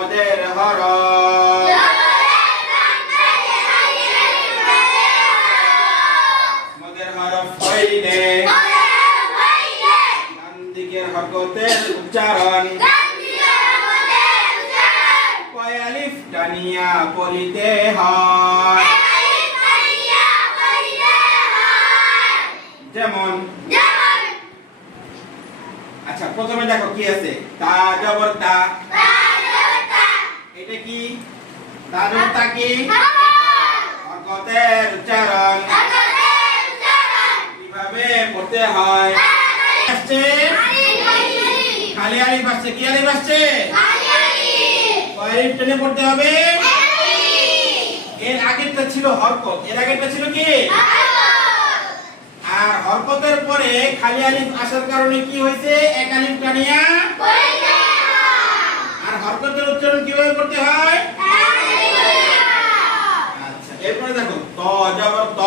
মদের হর মদের হরফ হইলে ডান দিকের হরকতের উচ্চারণ কয় আলিফ টানিয়া বলিতে হয়। যেমন আচ্ছা প্রথমে দেখো কি আছে তা জবর তা এটা কি তা জবর তা কি হরকতের উচ্চারণ কিভাবে পড়তে হয় আসছে খালি আলিফ আসছে কি আলিফ আসছে কয় আলিফ টেনে পড়তে হবে এর আগেরটা ছিল হরকত এর আগেরটা ছিল কি আর হরকতের পরে খালি আলিফ আসার কারণে কি হইছে এক আলিফ টানিয়া আর হরকতের উচ্চারণ কিভাবে করতে হয় আচ্ছা এরপরে দেখো ত জবর ত